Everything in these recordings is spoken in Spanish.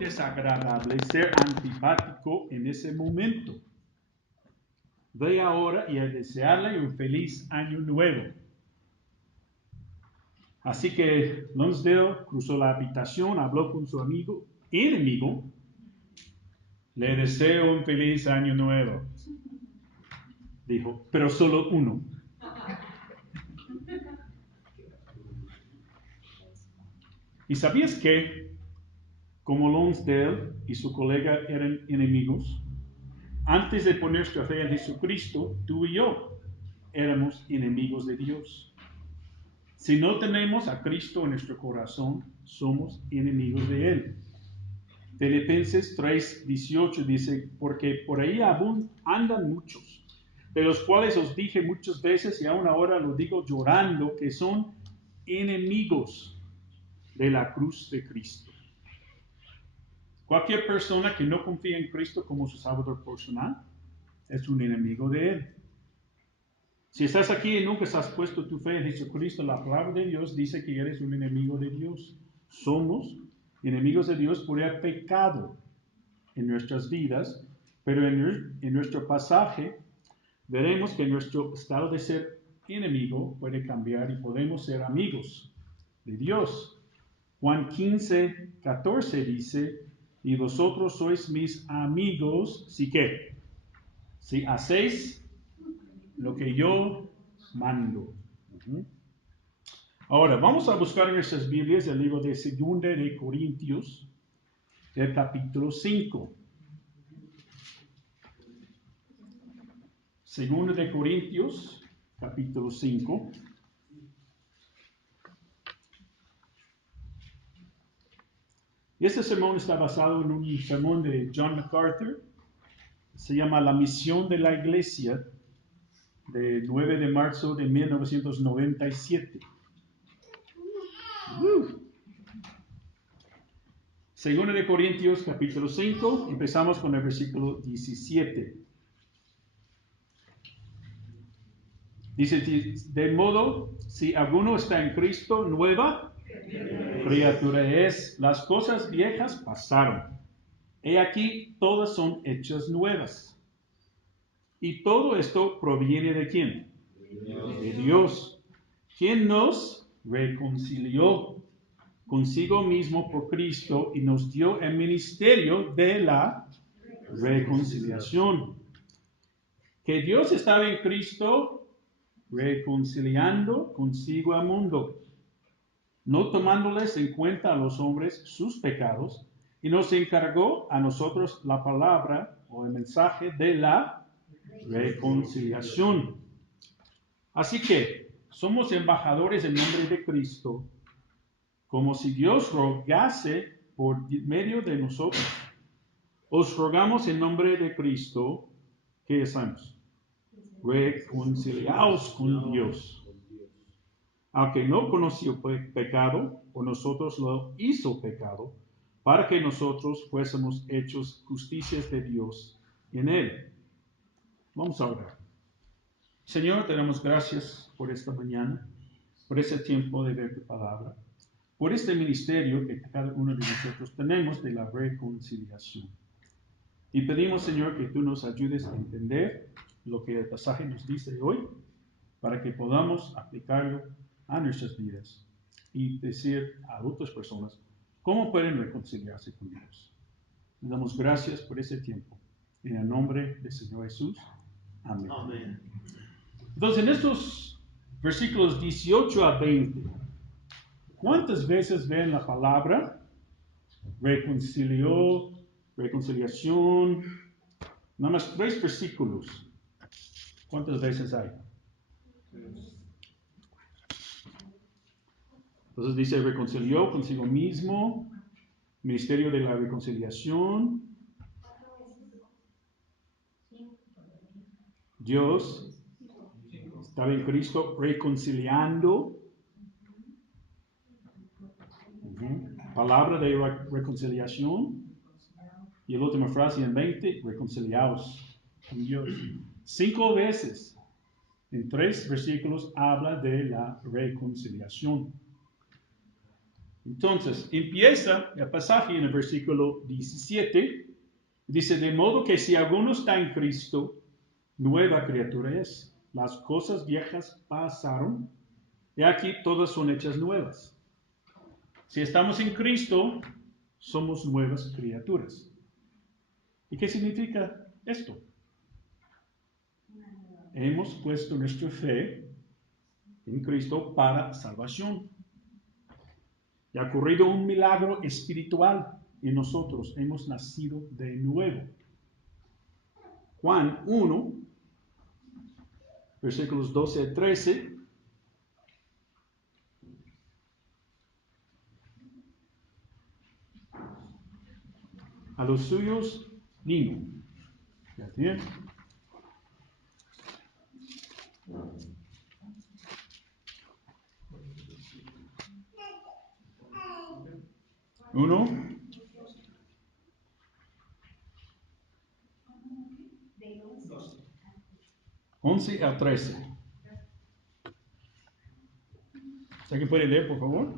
desagradable, ser antipático en ese momento. Ve ahora y a desearle un feliz año nuevo. Así que Lonsdale cruzó la habitación, habló con su enemigo, le deseo un feliz año nuevo. Dijo, pero solo uno. ¿Y sabías que, como Lonsdale y su colega eran enemigos, antes de poner nuestra fe en Jesucristo, tú y yo éramos enemigos de Dios? Si no tenemos a Cristo en nuestro corazón, somos enemigos de Él. Filipenses 3:18 dice, porque por ahí andan muchos, de los cuales os dije muchas veces y aún ahora lo digo llorando, que son enemigos de la cruz de Cristo. Cualquier persona que no confía en Cristo como su Salvador personal es un enemigo de Él. Si estás aquí y nunca has puesto tu fe en Jesucristo, la palabra de Dios dice que eres un enemigo de Dios. Somos enemigos de Dios por el pecado en nuestras vidas, pero en nuestro pasaje veremos que nuestro estado de ser enemigo puede cambiar y podemos ser amigos de Dios. Juan 15:14 dice, y vosotros sois mis amigos, ¿sí qué? Si hacéis lo que yo mando. Ahora, vamos a buscar en nuestras Biblias el libro de 2 de Corintios, el capítulo 5. 2 de Corintios, capítulo 5. Y este sermón está basado en un sermón de John MacArthur. Se llama La misión de la iglesia, de 9 de marzo de 1997. Segunda de Corintios, capítulo 5, empezamos con el versículo 17. Dice, de modo, si alguno está en Cristo, nueva criatura es. Las cosas viejas pasaron. He aquí, todas son hechas nuevas. Y todo esto proviene ¿de quién? De Dios, quien nos reconcilió consigo mismo por Cristo y nos dio el ministerio de la reconciliación. Que Dios estaba en Cristo reconciliando consigo al mundo, no tomándoles en cuenta a los hombres sus pecados, y nos encargó a nosotros la palabra o el mensaje de la reconciliación. Así que somos embajadores en nombre de Cristo, como si Dios rogase por medio de nosotros. Os rogamos en nombre de Cristo que hacemos. Reconciliaos con Dios. Aunque no conoció pecado, por nosotros lo hizo pecado, para que nosotros fuésemos hechos justicias de Dios en él. Vamos a orar. Señor, te damos gracias por esta mañana, por ese tiempo de ver tu palabra, por este ministerio que cada uno de nosotros tenemos de la reconciliación. Y pedimos, Señor, que tú nos ayudes a entender lo que el pasaje nos dice hoy, para que podamos aplicarlo a nuestras vidas y decir a otras personas cómo pueden reconciliarse con Dios. Le damos gracias por ese tiempo. En el nombre del Señor Jesús. Amén. Amén. Entonces, en estos versículos 18 a 20, ¿cuántas veces ven la palabra reconciliación? Nada más 3 versículos. ¿Cuántas veces hay? Entonces dice, reconcilió consigo mismo, ministerio de la reconciliación. Dios estaba en Cristo reconciliando. Palabra de reconciliación. Y la última frase en 20, reconciliaos con Dios. 5 veces en 3 versículos habla de la reconciliación. Entonces, empieza el pasaje en el versículo 17. Dice, de modo que si alguno está en Cristo, nueva criatura es. Las cosas viejas pasaron, y aquí todas son hechas nuevas. Si estamos en Cristo, somos nuevas criaturas. ¿Y qué significa esto? Hemos puesto nuestra fe en Cristo para salvación. Y ha ocurrido un milagro espiritual en nosotros. Hemos nacido de nuevo. Juan 1, versículos 12 a 13. A los suyos vino. ¿Ya tienen? Uno. 11 a 13. ¿Alguien puede leer, por favor?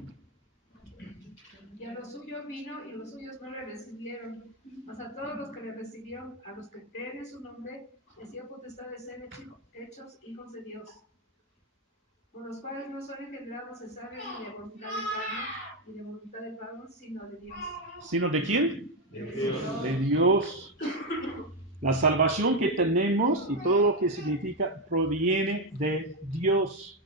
Y a los suyos vino, y los suyos no le recibieron. Mas a todos los que le recibieron, a los que creen en su nombre, les dio potestad de ser hechos hijos de Dios, por los cuales no son engendrados de sangre, ni de voluntad de carne, ni de voluntad de varón, sino de Dios. ¿Sino de quién? De Dios. De Dios. La salvación que tenemos y todo lo que significa proviene de Dios.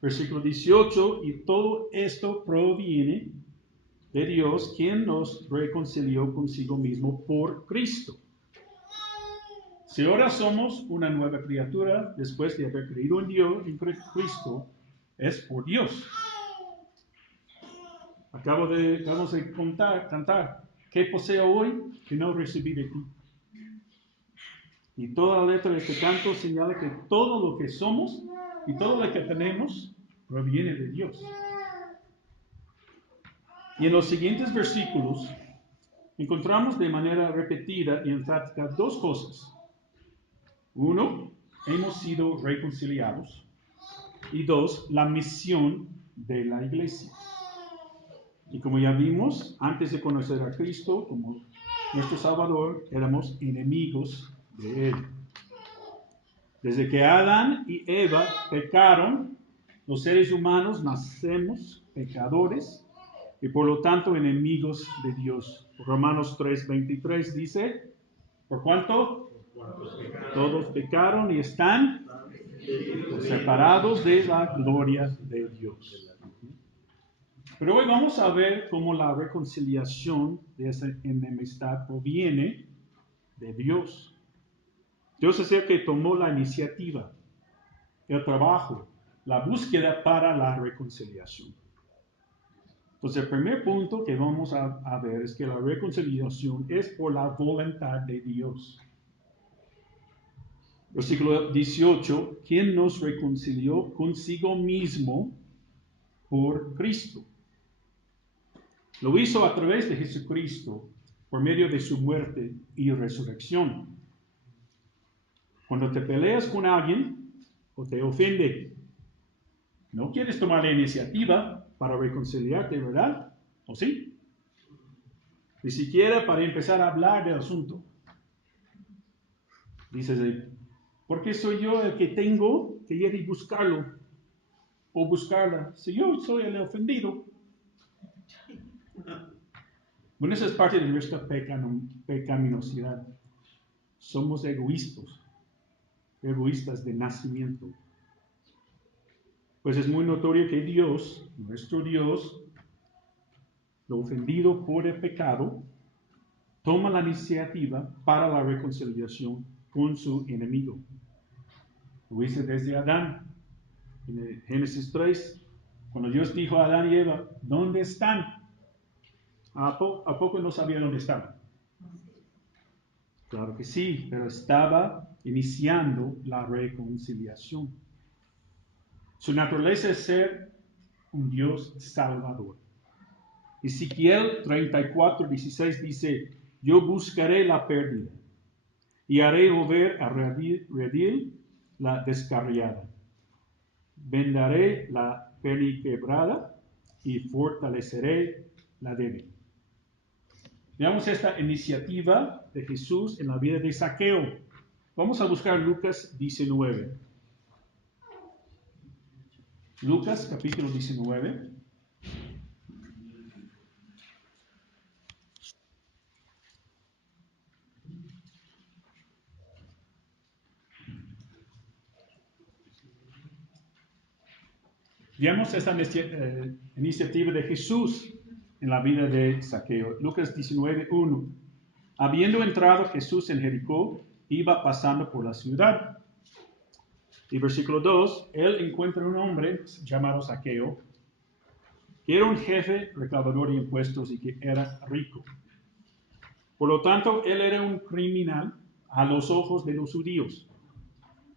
Versículo 18, y todo esto proviene de Dios, quien nos reconcilió consigo mismo por Cristo. Si ahora somos una nueva criatura, después de haber creído en Dios, en Cristo, es por Dios. Vamos a cantar, ¿qué poseo hoy que no recibí de ti? Y toda la letra de este canto señala que todo lo que somos y todo lo que tenemos proviene de Dios. Y en los siguientes versículos encontramos de manera repetida y enfática dos cosas. Uno, hemos sido reconciliados. Y dos, la misión de la iglesia. Y como ya vimos, antes de conocer a Cristo como nuestro Salvador, éramos enemigos de Él. Desde que Adán y Eva pecaron, los seres humanos nacemos pecadores y por lo tanto enemigos de Dios. Romanos 3:23 dice, ¿por cuánto? Todos pecaron y están separados de la gloria de Dios. Pero hoy vamos a ver cómo la reconciliación de esa enemistad proviene de Dios. Dios es el que tomó la iniciativa, el trabajo, la búsqueda para la reconciliación. Entonces, el primer punto que vamos a ver es que la reconciliación es por la voluntad de Dios. Versículo 18, ¿quién nos reconcilió consigo mismo por Cristo? Lo hizo a través de Jesucristo, por medio de su muerte y resurrección. Cuando te peleas con alguien o te ofende, no quieres tomar la iniciativa para reconciliarte, ¿verdad? ¿O sí? Ni siquiera para empezar a hablar del asunto. Dices, ¿por qué soy yo el que tengo que ir y buscarlo? O buscarla. Si yo soy el ofendido. Bueno, esa es parte de nuestra pecaminosidad. Somos egoístas de nacimiento. Pues es muy notorio que Dios, nuestro Dios, lo ofendido por el pecado, toma la iniciativa para la reconciliación con su enemigo. Lo hizo desde Adán. En Génesis 3, cuando Dios dijo a Adán y Eva, ¿dónde están? ¿A poco no sabían dónde estaban? Claro que sí, pero estaba iniciando la reconciliación. Su naturaleza es ser un Dios salvador. Ezequiel 34:16 dice, yo buscaré la pérdida y haré volver a redil la descarriada. Vendaré la perniquebrada y fortaleceré la débil. Veamos esta iniciativa de Jesús en la vida de Zaqueo. Vamos a buscar Lucas 19. Lucas capítulo 19. Veamos esta iniciativa de Jesús en la vida de Zaqueo. Lucas 19:1. Habiendo entrado Jesús en Jericó, iba pasando por la ciudad. Y versículo 2, él encuentra un hombre llamado Zaqueo, que era un jefe recaudador de impuestos y que era rico. Por lo tanto, él era un criminal a los ojos de los judíos,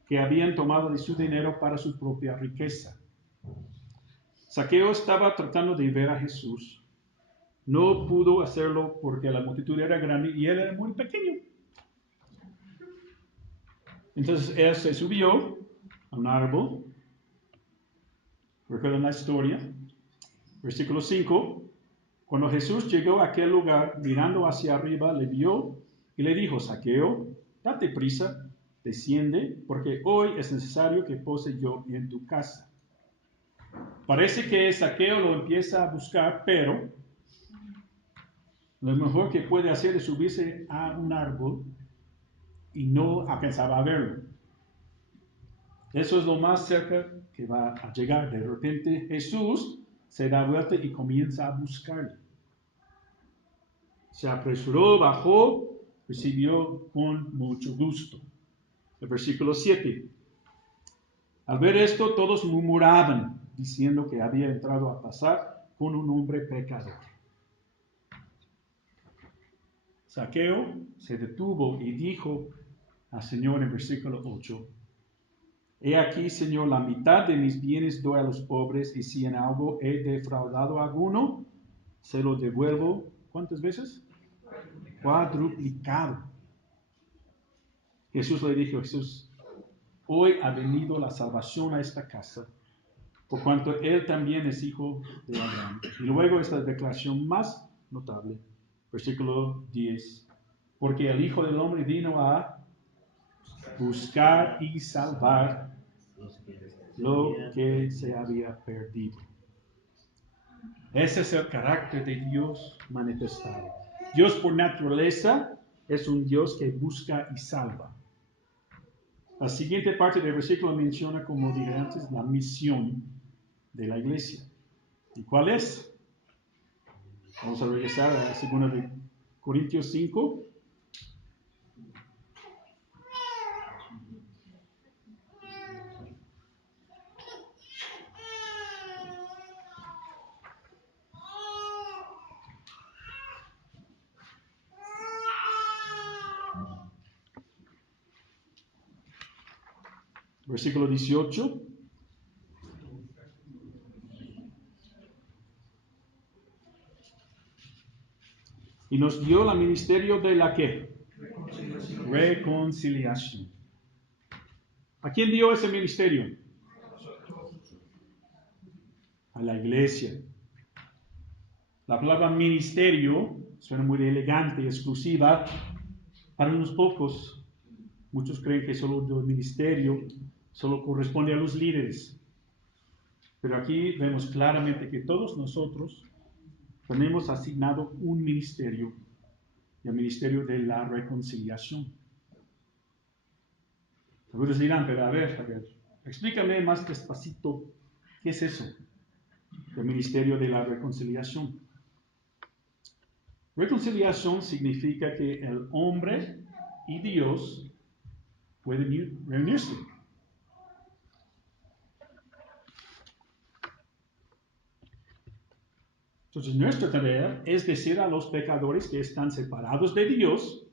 que habían tomado de su dinero para su propia riqueza. Zaqueo estaba tratando de ver a Jesús. No pudo hacerlo porque la multitud era grande y él era muy pequeño. Entonces él se subió a un árbol. ¿Recuerdan la historia? Versículo 5. Cuando Jesús llegó a aquel lugar, mirando hacia arriba, le vio y le dijo: Zaqueo, date prisa, desciende, porque hoy es necesario que pose yo en tu casa. Parece que Zaqueo lo empieza a buscar, pero lo mejor que puede hacer es subirse a un árbol y no alcanzaba a verlo. Eso es lo más cerca que va a llegar. De repente Jesús se da vuelta y comienza a buscarle. Se apresuró, bajó, recibió con mucho gusto. El versículo 7. Al ver esto, todos murmuraban, diciendo que había entrado a pasar con un hombre pecador. Zaqueo se detuvo y dijo al Señor en versículo 8: He aquí, Señor, la mitad de mis bienes doy a los pobres, y si en algo he defraudado a alguno, se lo devuelvo. ¿Cuántas veces? Cuadruplicado. Jesús le dijo: hoy ha venido la salvación a esta casa, por cuanto él también es hijo de Abraham. Y luego esta declaración más notable, versículo 10. Porque el Hijo del Hombre vino a buscar y salvar lo que se había perdido. Ese es el carácter de Dios manifestado. Dios por naturaleza es un Dios que busca y salva. La siguiente parte del versículo menciona, como dije antes, la misión de la iglesia. ¿Y cuál es? Vamos a regresar a 2 Corintios 5. Versículo 18. Y nos dio el ministerio de la ¿qué? Reconciliación. ¿A quién dio ese ministerio? A la iglesia. La palabra ministerio suena muy elegante y exclusiva para unos pocos. Muchos creen que solo el ministerio solo corresponde a los líderes. Pero aquí vemos claramente que todos nosotros tenemos asignado un ministerio, el ministerio de la reconciliación. Algunos dirán, pero a ver, explícame más despacito, ¿qué es eso? El ministerio de la reconciliación. Reconciliación significa que el hombre y Dios pueden reunirse. Entonces, nuestra tarea es decir a los pecadores que están separados de Dios,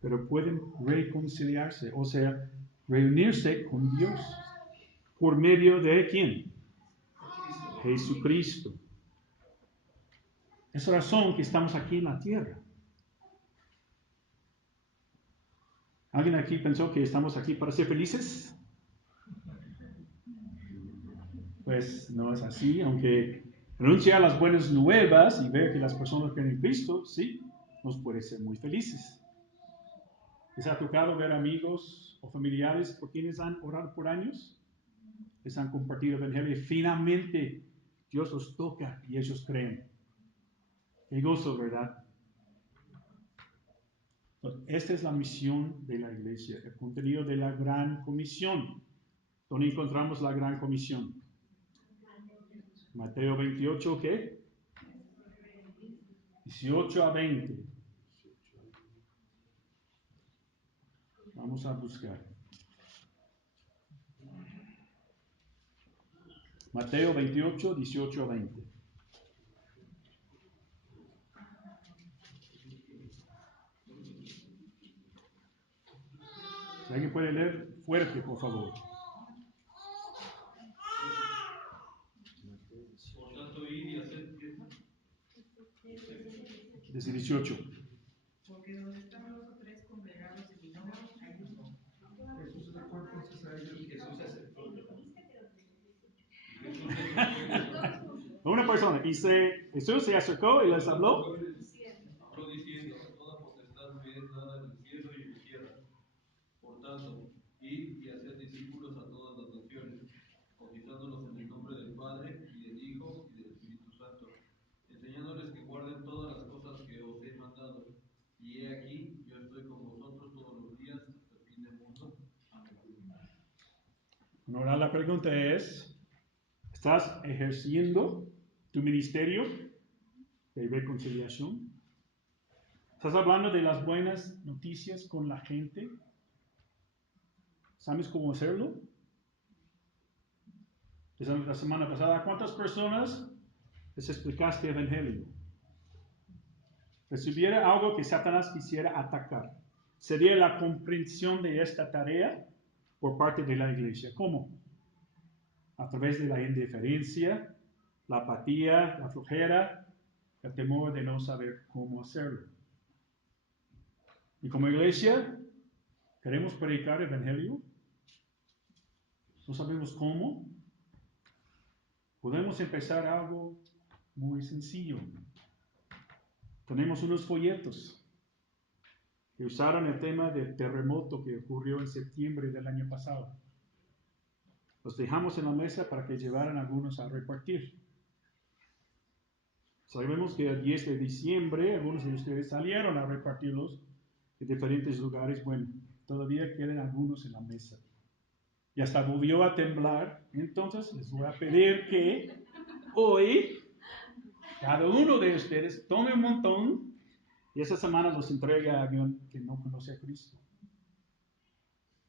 pero pueden reconciliarse, o sea, reunirse con Dios. ¿Por medio de quién? Jesucristo. Es la razón que estamos aquí en la tierra. ¿Alguien aquí pensó que estamos aquí para ser felices? pues no es así, aunque renunciar a las buenas nuevas y ver que las personas creen en Cristo, sí, nos puede ser muy felices. ¿Les ha tocado ver amigos o familiares por quienes han orado por años? Les han compartido el Evangelio y finalmente Dios los toca y ellos creen. Qué gozo, ¿verdad? Entonces, esta es la misión de la iglesia, el contenido de la gran comisión. ¿Dónde encontramos la gran comisión? Mateo 28, ¿qué? 18 a 20. Vamos a buscar. Mateo 28, 18 a 20. Si alguien puede leer fuerte, por favor. Por tanto, id y haced Desde 18. Porque donde están dos o tres congregados en mi nombre, ahí estoy. Jesús se acercó entonces a ellos. Jesús se acercó. Una persona, y Jesús se acercó y les habló. Habló diciendo: toda potestad me es dada en el cielo y en la tierra. Por tanto, id y haced discípulos a todas las naciones, bautizándolos en el nombre del Padre, y del Hijo, y del Espíritu Santo, enseñándoles que guarden todas las cosas que os he mandado. Y he aquí, yo estoy con vosotros todos los días hasta el fin del mundo. Amén. Ahora la pregunta es, ¿estás ejerciendo tu ministerio de reconciliación? ¿Estás hablando de las buenas noticias con la gente? ¿Sabes cómo hacerlo? La semana pasada, ¿a cuántas personas les explicaste el Evangelio? Si hubiera algo que Satanás quisiera atacar, sería la comprensión de esta tarea por parte de la iglesia. ¿Cómo? A través de la indiferencia, la apatía, la flojera, el temor de no saber cómo hacerlo. Y como iglesia, queremos predicar el Evangelio. No sabemos cómo. Podemos empezar algo muy sencillo. Tenemos unos folletos que usaron el tema del terremoto que ocurrió en septiembre del año pasado. Los dejamos en la mesa para que llevaran algunos a repartir. Sabemos que el 10 de diciembre algunos de ustedes salieron a repartirlos en diferentes lugares. Bueno, todavía quedan algunos en la mesa. Y hasta volvió a temblar. Entonces les voy a pedir que hoy cada uno de ustedes tome un montón y esa semana los entregue a alguien que no conoce a Cristo.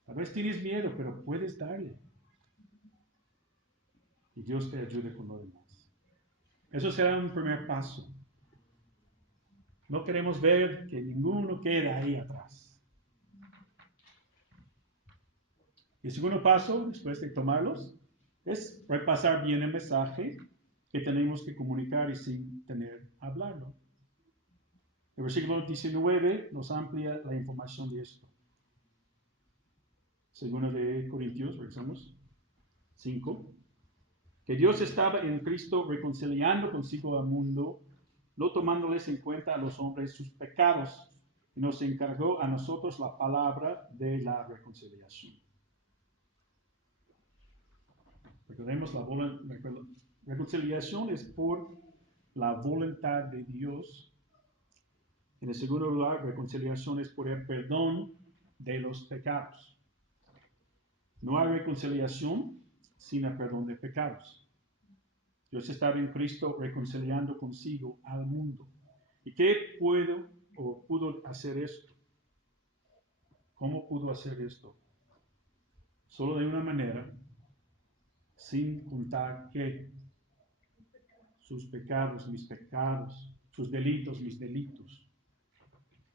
Tal vez tienes miedo, pero puedes darle. Y Dios te ayude con lo demás. Eso será un primer paso. No queremos ver que ninguno quede ahí atrás. Y el segundo paso, después de tomarlos, es repasar bien el mensaje que tenemos que comunicar y sin tener que hablarlo. El versículo 19 nos amplia la información de esto. Segundo de Corintios, regresamos, 5. Que Dios estaba en Cristo reconciliando consigo al mundo, no tomándoles en cuenta a los hombres sus pecados, y nos encargó a nosotros la palabra de la reconciliación. Recordemos, la reconciliación es por la voluntad de Dios. En el segundo lugar, reconciliación es por el perdón de los pecados. No hay reconciliación sin el perdón de pecados. Dios estaba en Cristo reconciliando consigo al mundo. ¿Y qué pudo hacer esto? ¿Cómo pudo hacer esto? Solo de una manera, sin contar que sus pecados, mis pecados, sus delitos, mis delitos.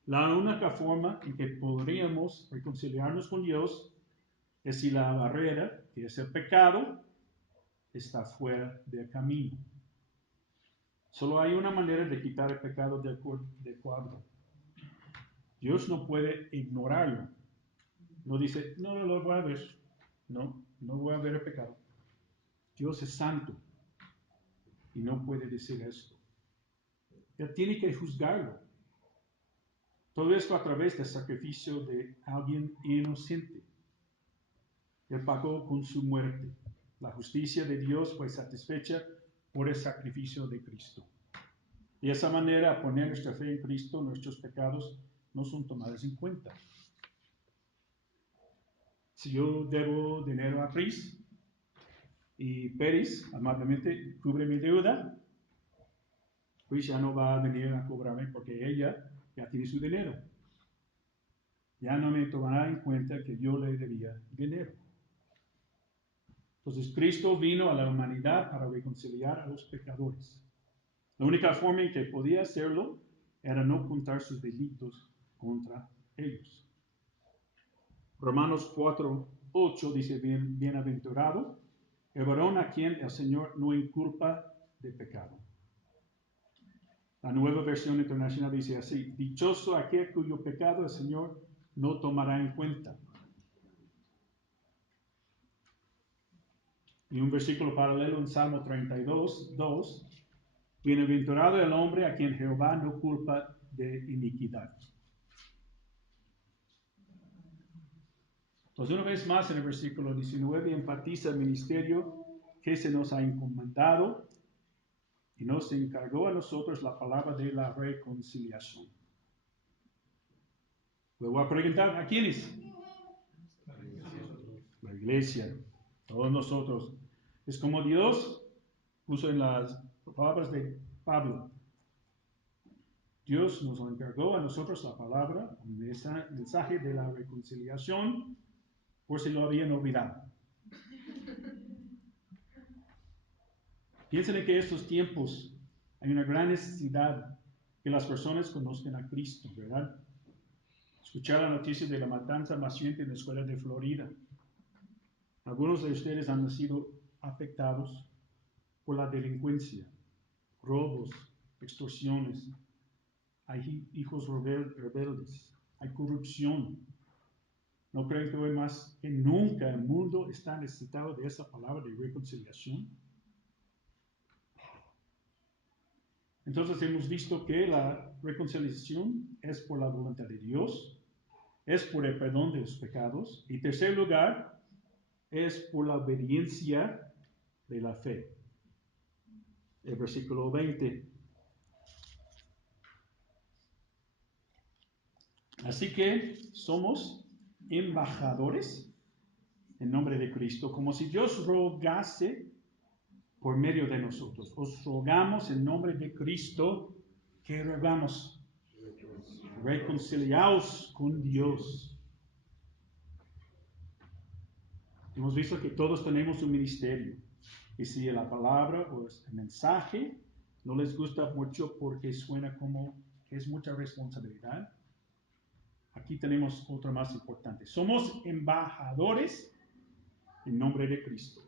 La única forma en que podríamos reconciliarnos con Dios es si la barrera, que es el pecado, está fuera del camino. Solo hay una manera de quitar el pecado del cuadro. Dios no puede ignorarlo. No dice, no lo voy a ver. No voy a ver el pecado. Dios es santo y no puede decir esto. Él tiene que juzgarlo. Todo esto a través del sacrificio de alguien inocente. Él pagó con su muerte. La justicia de Dios fue satisfecha por el sacrificio de Cristo. Y de esa manera, al poner nuestra fe en Cristo, nuestros pecados no son tomados en cuenta. Si yo debo dinero a Cris y Pérez amablemente cubre mi deuda, Cris ya no va a venir a cobrarme porque ella ya tiene su dinero. Ya no me tomará en cuenta que yo le debía dinero. Entonces Cristo vino a la humanidad para reconciliar a los pecadores. La única forma en que podía hacerlo era no contar sus delitos contra ellos. Romanos 4:8 dice, bienaventurado el varón a quien el Señor no inculpa de pecado. La Nueva Versión Internacional dice así, dichoso aquel cuyo pecado el Señor no tomará en cuenta. Y un versículo paralelo en Salmo 32:2, bienaventurado el hombre a quien Jehová no culpa de iniquidad. Entonces, una vez más en el versículo 19 enfatiza el ministerio que se nos ha encomendado y nos encargó a nosotros la palabra de la reconciliación. Luego a preguntar, ¿a quiénes? La iglesia, todos nosotros. Es como Dios puso en las palabras de Pablo. Dios nos encargó a nosotros la palabra, un mensaje de la reconciliación, por si lo habían olvidado. Piensen en que en estos tiempos hay una gran necesidad que las personas conozcan a Cristo, ¿verdad? Escuchar la noticia de la matanza masiva en la escuela de Florida. Algunos de ustedes han sido afectados por la delincuencia, robos, extorsiones. Hay hijos rebeldes, hay corrupción. ¿No creen que hoy más que nunca el mundo está necesitado de esa palabra de reconciliación? Entonces hemos visto que la reconciliación es por la voluntad de Dios, es por el perdón de los pecados, y en tercer lugar, es por la obediencia de la fe. El versículo 20. Así que somos embajadores en nombre de Cristo, como si Dios rogase por medio de nosotros. Os rogamos en nombre de Cristo que rogamos. Reconciliaos con Dios. Hemos visto que todos tenemos un ministerio. Y si la palabra o el mensaje no les gusta mucho porque suena como que es mucha responsabilidad, aquí tenemos otra más importante. Somos embajadores en nombre de Cristo.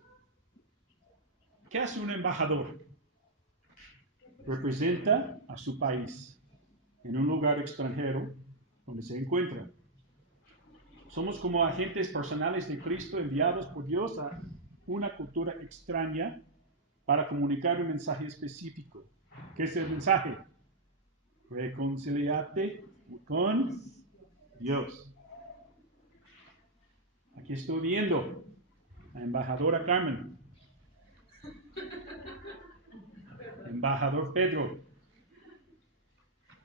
¿Qué hace un embajador? Representa a su país en un lugar extranjero donde se encuentra. Somos como agentes personales de Cristo enviados por Dios a una cultura extraña para comunicar un mensaje específico. ¿Qué es el mensaje? Reconciliate con Dios. Aquí estoy viendo a la embajadora Carmen, embajador Pedro,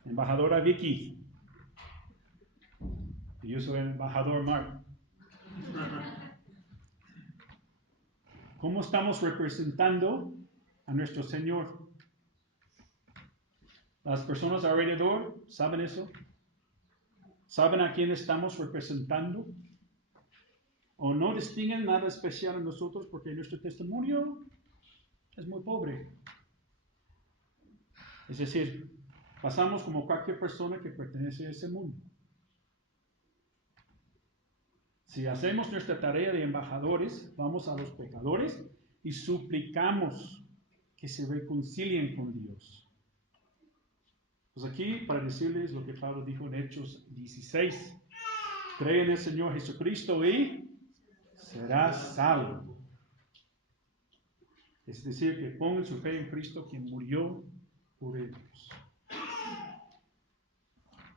embajadora Vicky, y yo soy el embajador Mark. ¿Cómo estamos representando a nuestro Señor? ¿Las personas alrededor saben eso? ¿Saben a quién estamos representando? ¿O no distinguen nada especial en nosotros porque nuestro testimonio es muy pobre? Es decir, pasamos como cualquier persona que pertenece a ese mundo. Si hacemos nuestra tarea de embajadores, vamos a los pecadores y suplicamos que se reconcilien con Dios. Pues aquí, para decirles lo que Pablo dijo en Hechos 16, cree en el Señor Jesucristo y serás salvo. Es decir, que pongan su fe en Cristo, quien murió por ellos.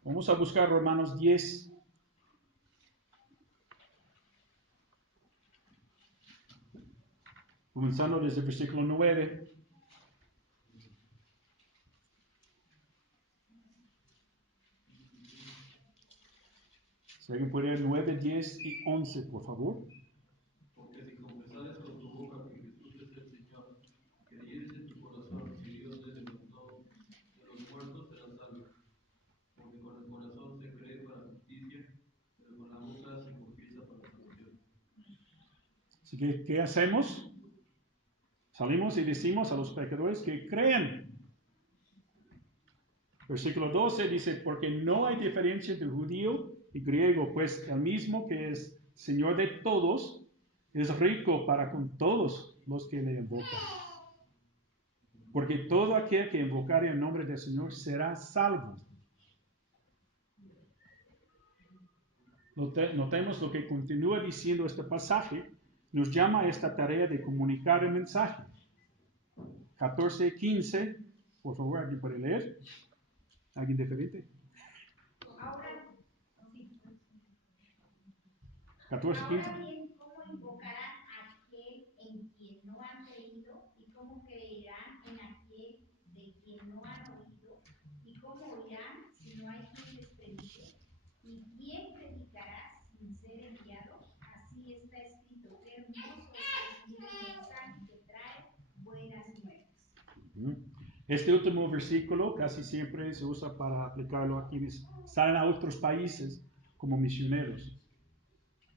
Vamos a buscar Romanos 10. Comenzando desde el versículo 9. Si alguien puede leer 9, 10 y 11, por favor. Porque si confesares con tu boca que Jesús es el Señor, y creyeres en tu corazón que Dios le levantó de los muertos, serás salvo. Porque con el corazón se cree para justicia, pero con la boca se confiesa para salvación. Así que, ¿qué hacemos? Salimos y decimos a los pecadores que crean. Versículo 12 dice, porque no hay diferencia de judío y griego, pues el mismo que es Señor de todos, es rico para con todos los que le invocan. Porque todo aquel que invocare el nombre del Señor será salvo. Notemos lo que continúa diciendo este pasaje, nos llama a esta tarea de comunicar el mensaje. 14 y 15, por favor, ¿alguien puede leer? ¿Alguien diferente? Ahora, sí. 14 y 15. Ahora bien, ¿cómo invocarán a aquel en quien no han creído? ¿Y cómo creerán en aquel de quien no han oído? ¿Y cómo oirán si no hay quien les predique? ¿Y quién predicará sin ser enviado? Así está escrito, qué hermoso es recibir el mensaje que trae buenas nuevas. Este último versículo casi siempre se usa para aplicarlo a quienes salen a otros países como misioneros.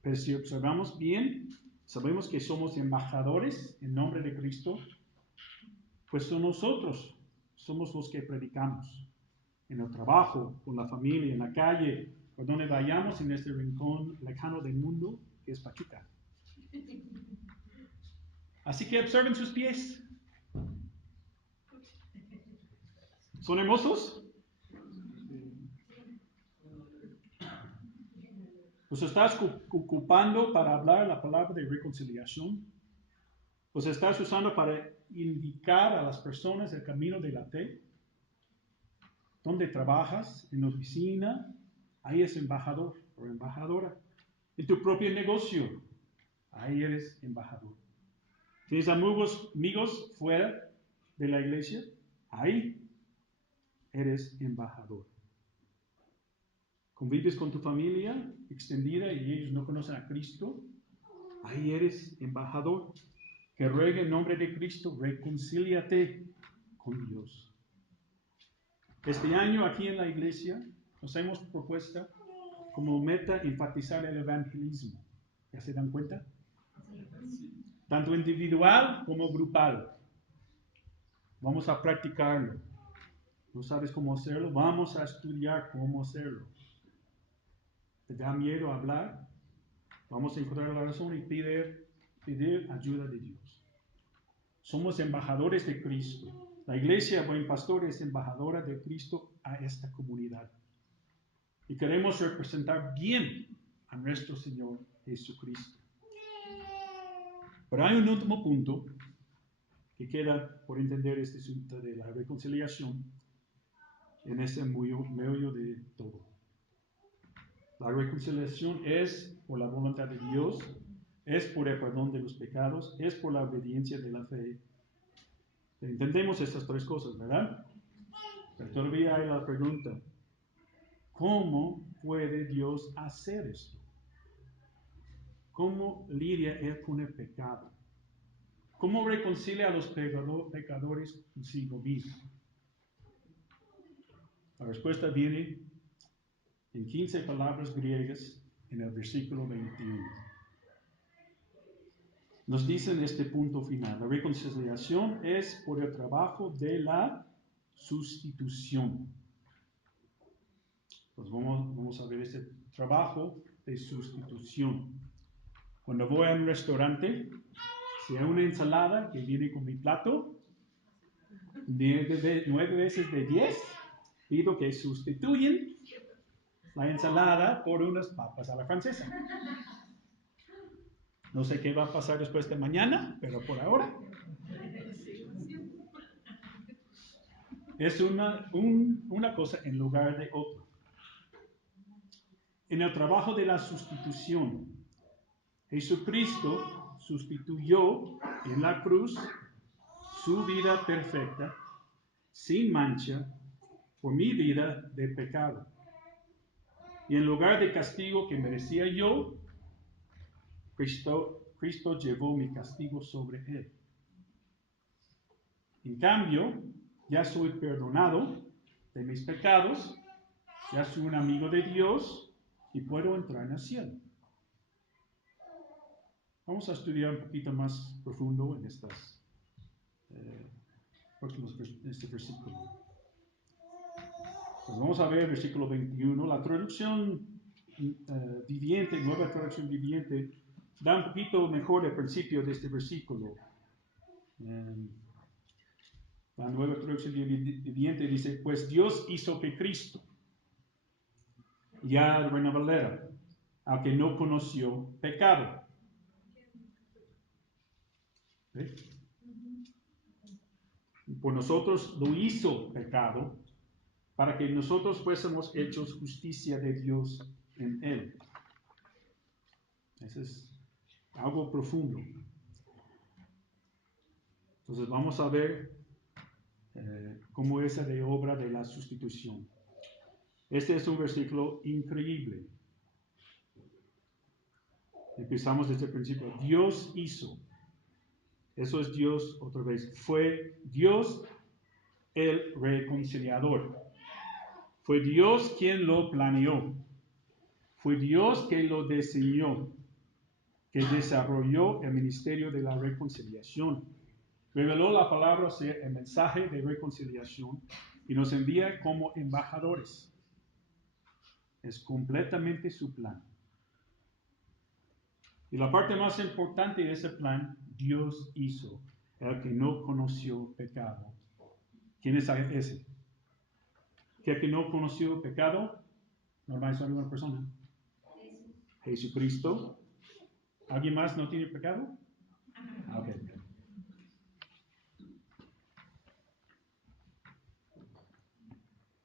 Pero si observamos bien, sabemos que somos embajadores en nombre de Cristo, pues son nosotros, somos los que predicamos. En el trabajo, con la familia, en la calle, por donde vayamos en este rincón lejano del mundo, que es Pachuca. Así que observen sus pies. ¿Son hermosos? ¿Los estás ocupando para hablar la palabra de reconciliación? ¿Los estás usando para indicar a las personas el camino de la fe? ¿Dónde trabajas? ¿En la oficina? Ahí es embajador o embajadora. En tu propio negocio, ahí eres embajador. ¿Tienes amigos fuera de la iglesia? Ahí eres embajador. ¿Convives con tu familia extendida y ellos no conocen a Cristo? Ahí eres embajador. Que ruegue en nombre de Cristo, reconcíliate con Dios. Este año aquí en la iglesia nos hemos propuesto como meta enfatizar el evangelismo. ¿Ya se dan cuenta? Tanto individual como grupal. Vamos a practicarlo. ¿No sabes cómo hacerlo? Vamos a estudiar cómo hacerlo. ¿Te da miedo hablar? Vamos a encontrar la razón y pedir ayuda de Dios. Somos embajadores de Cristo. La iglesia Buen Pastor es embajadora de Cristo a esta comunidad. Y queremos representar bien a nuestro Señor Jesucristo. Pero hay un último punto que queda por entender este asunto de la reconciliación en ese meollo de todo. La reconciliación es por la voluntad de Dios, es por el perdón de los pecados, es por la obediencia de la fe. Entendemos estas tres cosas, ¿verdad? Pero todavía hay la pregunta, ¿cómo puede Dios hacer esto? ¿Cómo lidia Él con el pecado? ¿Cómo reconcilia a los pecadores consigo mismo? La respuesta viene en 15 palabras griegas en el versículo 21. Nos dicen este punto final. La reconciliación es por el trabajo de la sustitución. Pues vamos a ver este trabajo de sustitución. Cuando voy a un restaurante, si hay una ensalada que viene con mi plato, 9 veces de 10, pido que sustituyen la ensalada por unas papas a la francesa. No sé qué va a pasar después de mañana, pero por ahora es una cosa en lugar de otra. En el trabajo de la sustitución, Jesucristo sustituyó en la cruz su vida perfecta, sin mancha, por mi vida de pecado. Y en lugar de castigo que merecía yo, Cristo llevó mi castigo sobre él. En cambio, ya soy perdonado de mis pecados, ya soy un amigo de Dios y puedo entrar en el cielo. Vamos a estudiar un poquito más profundo en este versículo. Pues vamos a ver el versículo 21. La traducción viviente, nueva traducción viviente, da un poquito mejor el principio de este versículo. La nueva traducción viviente dice, pues Dios hizo que Cristo, ya Reina Valera, aunque no conoció pecado. ¿Sí? Por nosotros lo hizo pecado, para que nosotros fuésemos hechos justicia de Dios en él. Eso es algo profundo. Entonces vamos a ver cómo es la obra de la sustitución. Este es un versículo increíble. Empezamos desde el principio. Dios hizo. Eso es Dios otra vez. Fue Dios el reconciliador. Fue Dios quien lo planeó. Fue Dios quien lo diseñó, que desarrolló el ministerio de la reconciliación. Reveló la palabra, o sea, el mensaje de reconciliación, y nos envía como embajadores. Es completamente su plan. Y la parte más importante de ese plan, Dios hizo, el que no conoció pecado. ¿Quién es ese? ¿Que el que no conoció pecado? ¿Normal es alguna persona? Jesucristo. ¿Alguien más no tiene pecado? Okay.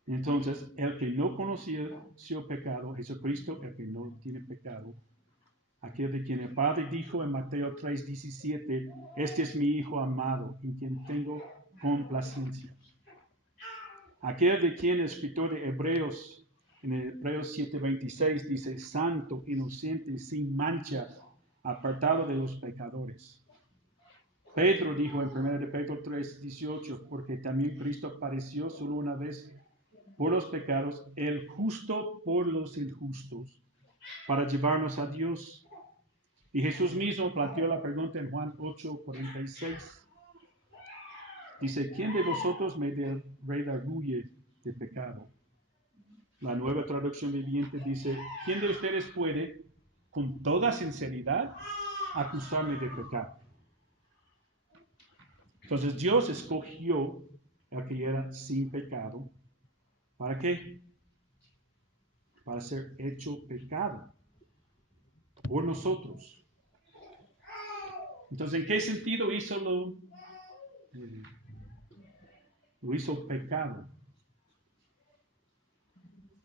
Entonces, el que no conoció pecado, Jesucristo, el que no tiene pecado, aquel de quien el Padre dijo en Mateo 3:17, este es mi Hijo amado, en quien tengo complacencia. Aquel de quien el escritor de Hebreos, en Hebreos 7:26, dice, santo, inocente, sin mancha, apartado de los pecadores. Pedro dijo en 1 de Pedro 3:18, porque también Cristo padeció solo una vez por los pecados, el justo por los injustos, para llevarnos a Dios. Y Jesús mismo planteó la pregunta en Juan 8:46. Dice, ¿quién de vosotros me redarguye de pecado? La nueva traducción viviente dice, ¿quién de ustedes puede, con toda sinceridad, acusarme de pecado? Entonces Dios escogió al que era sin pecado. ¿Para qué? Para ser hecho pecado por nosotros. Entonces, ¿en qué sentido lo hizo pecado?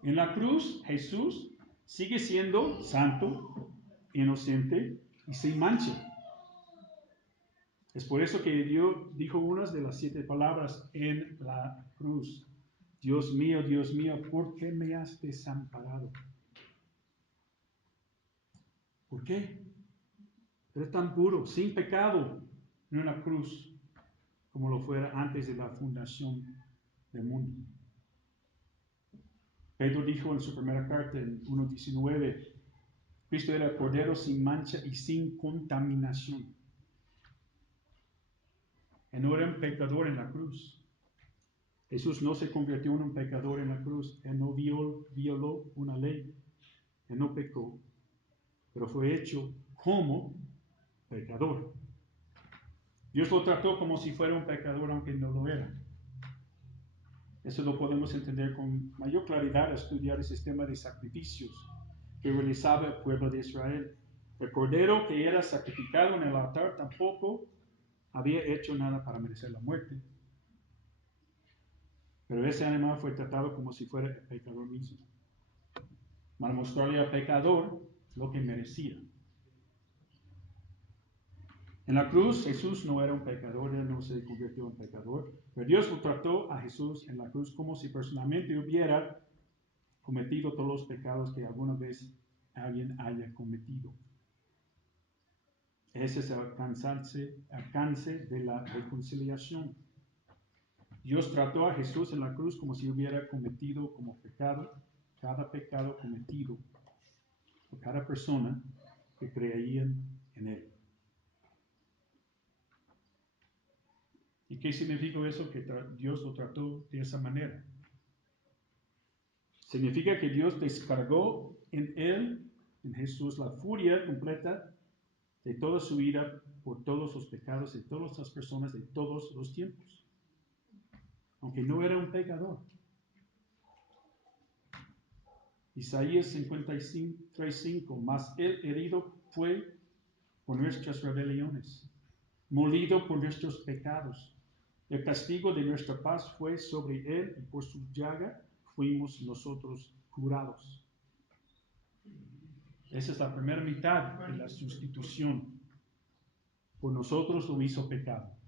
En la cruz, Jesús sigue siendo santo, inocente y sin mancha. Es por eso que Dios dijo unas de las 7 palabras en la cruz. Dios mío, ¿por qué me has desamparado? ¿Por qué? Era tan puro, sin pecado, en una cruz, como lo fuera antes de la fundación del mundo. Pedro dijo en su primera carta, en 1:19, Cristo era el Cordero sin mancha y sin contaminación. Él no era un pecador en la cruz. Jesús no se convirtió en un pecador en la cruz. Él no violó una ley. Él no pecó, pero fue hecho como pecador. Dios lo trató como si fuera un pecador, aunque no lo era. Eso lo podemos entender con mayor claridad al estudiar el sistema de sacrificios que realizaba el pueblo de Israel. El cordero que era sacrificado en el altar tampoco había hecho nada para merecer la muerte. Pero ese animal fue tratado como si fuera el pecador mismo, para mostrarle al pecador lo que merecía. En la cruz Jesús no era un pecador, él no se convirtió en pecador, pero Dios lo trató a Jesús en la cruz como si personalmente hubiera cometido todos los pecados que alguna vez alguien haya cometido. Ese es el alcance de la reconciliación. Dios trató a Jesús en la cruz como si hubiera cometido como pecado, cada pecado cometido por cada persona que creía en Él. ¿Y qué significa eso? Que Dios lo trató de esa manera. Significa que Dios descargó en Él, en Jesús, la furia completa de toda su ira por todos los pecados de todas las personas de todos los tiempos. Aunque no era un pecador. Isaías 53:5, mas el herido fue por nuestras rebeliones, molido por nuestros pecados. El castigo de nuestra paz fue sobre él y por su llaga fuimos nosotros curados. Esa es la primera mitad de la sustitución. Por nosotros lo hizo pecado.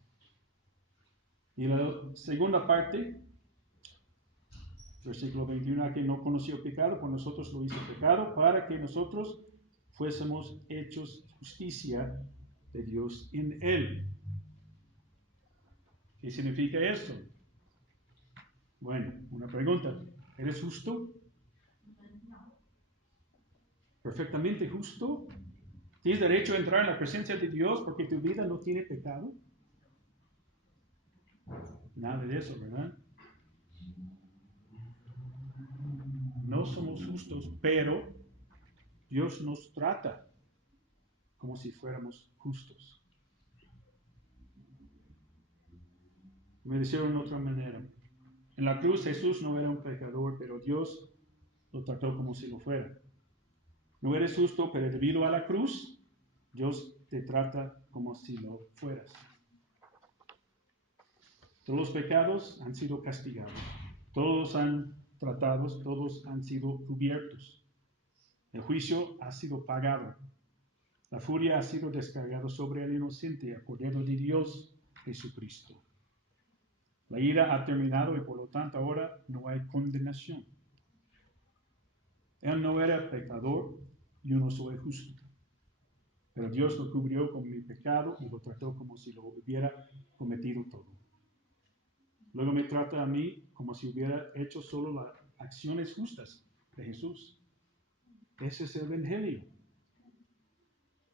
Y la segunda parte, versículo 21, que no conoció pecado, por nosotros lo hizo pecado, para que nosotros fuésemos hechos justicia de Dios en él. ¿Qué significa esto? Bueno, una pregunta. ¿Eres justo? ¿Perfectamente justo? ¿Tienes derecho a entrar en la presencia de Dios porque tu vida no tiene pecado? Nada de eso, ¿verdad? No somos justos, pero Dios nos trata como si fuéramos justos. Me dijeron de otra manera. En la cruz Jesús no era un pecador, pero Dios lo trató como si lo fuera. No eres justo, pero debido a la cruz, Dios te trata como si lo fueras. Todos los pecados han sido castigados. Todos han tratados, todos han sido cubiertos. El juicio ha sido pagado. La furia ha sido descargada sobre el inocente, el Cordero de Dios, Jesucristo. La ira ha terminado y por lo tanto ahora no hay condenación. Él no era pecador, yo no soy justo. Pero Dios lo cubrió con mi pecado y lo trató como si lo hubiera cometido todo. Luego me trata a mí como si hubiera hecho solo las acciones justas de Jesús. Ese es el Evangelio.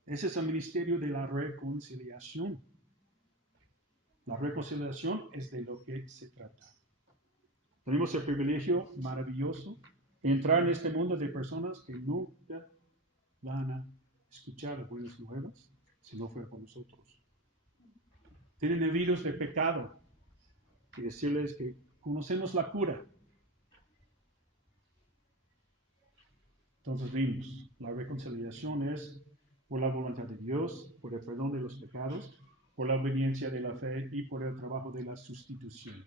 Ese es el ministerio de la reconciliación. La reconciliación es de lo que se trata. Tenemos el privilegio maravilloso de entrar en este mundo de personas que nunca van a escuchar las buenas nuevas si no fuera por nosotros. Tienen heridos de pecado y decirles que conocemos la cura. Entonces vimos, la reconciliación es por la voluntad de Dios, por el perdón de los pecados, por la obediencia de la fe y por el trabajo de la sustitución.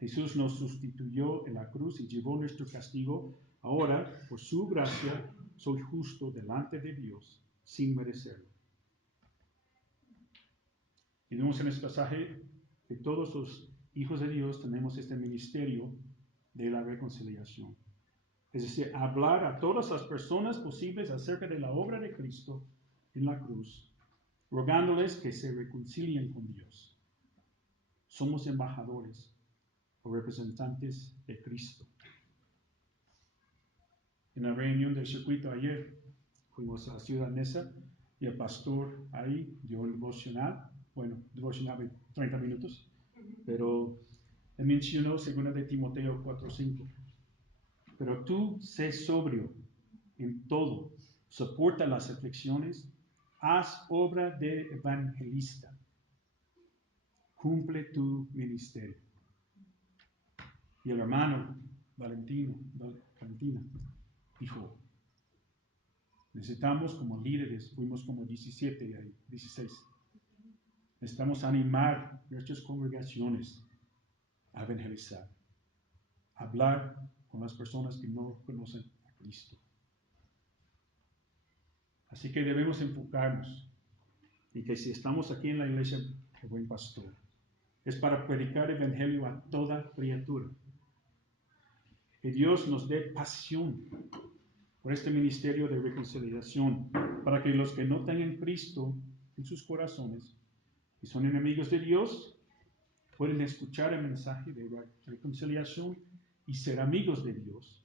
Jesús nos sustituyó en la cruz y llevó nuestro castigo. Ahora, por su gracia, soy justo delante de Dios sin merecerlo. Y vemos en este pasaje que todos los hijos de Dios tenemos este ministerio de la reconciliación. Es decir, hablar a todas las personas posibles acerca de la obra de Cristo en la cruz, rogándoles que se reconcilien con Dios. Somos embajadores o representantes de Cristo. En la reunión del circuito ayer, fuimos a la ciudad Neza y el pastor ahí dio un devocional. Bueno, devocional de 30 minutos, pero él mencionó 2 de Timoteo 4:5. Pero tú sé sobrio en todo, soporta las aflicciones, haz obra de evangelista, cumple tu ministerio. Y el hermano Valentina dijo, necesitamos como líderes, fuimos como 17 ahí, 16. Necesitamos animar nuestras congregaciones a evangelizar, a hablar con las personas que no conocen a Cristo. Así que debemos enfocarnos y que si estamos aquí en la iglesia de Buen Pastor, es para predicar el evangelio a toda criatura. Que Dios nos dé pasión por este ministerio de reconciliación, para que los que no tengan Cristo en sus corazones y son enemigos de Dios, pueden escuchar el mensaje de reconciliación y ser amigos de Dios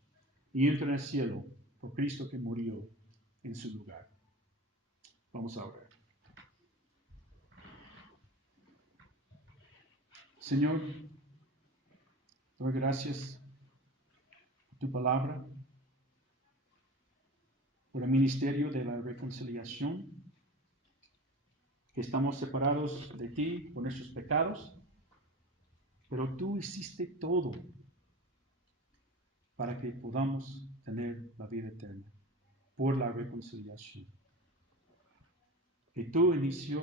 y entrar al cielo por Cristo que murió en su lugar. Vamos a orar. Señor, doy gracias por tu palabra, por el ministerio de la reconciliación, que estamos separados de ti por nuestros pecados, pero tú hiciste todo para que podamos tener la vida eterna por la reconciliación. Y tú inició,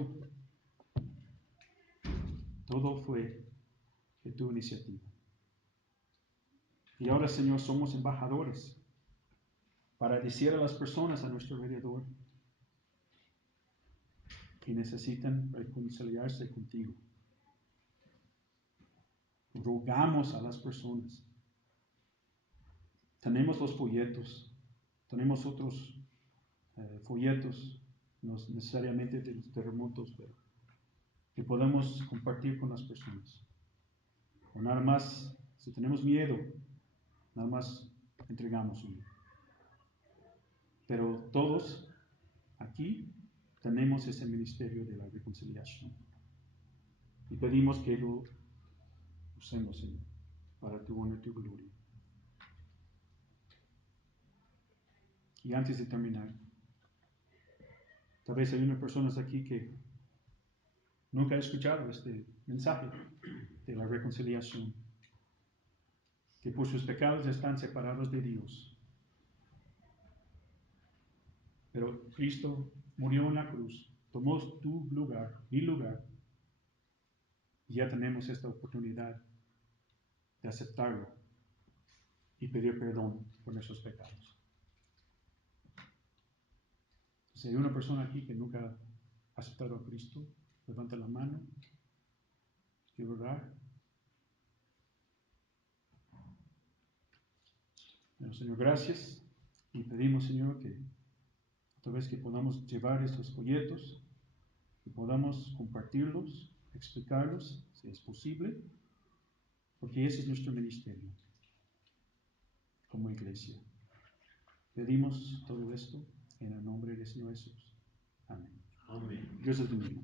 todo fue de tu iniciativa. Y ahora, Señor, somos embajadores para decir a las personas a nuestro alrededor que necesitan reconciliarse contigo. Rogamos a las personas. Tenemos los folletos, tenemos otros folletos, no necesariamente de los terremotos, pero que podemos compartir con las personas. O nada más, si tenemos miedo, nada más entregamos uno. Pero todos aquí tenemos ese ministerio de la reconciliación. Y pedimos que lo usemos, Señor, para tu honor y tu gloria. Y antes de terminar, tal vez hay unas personas aquí que nunca han escuchado este mensaje de la reconciliación, que por sus pecados están separados de Dios. Pero Cristo murió en la cruz, tomó tu lugar, mi lugar, y ya tenemos esta oportunidad de aceptarlo y pedir perdón por nuestros pecados. Si hay una persona aquí que nunca ha aceptado a Cristo, levanta la mano. Quiero orar. Bueno, Señor, gracias. Y pedimos, Señor, que otra vez que podamos llevar estos folletos, que podamos compartirlos, explicarlos, si es posible, porque ese es nuestro ministerio como iglesia. Pedimos todo esto en el nombre del Señor Jesús. Amén. Amén. Dios es bendiga.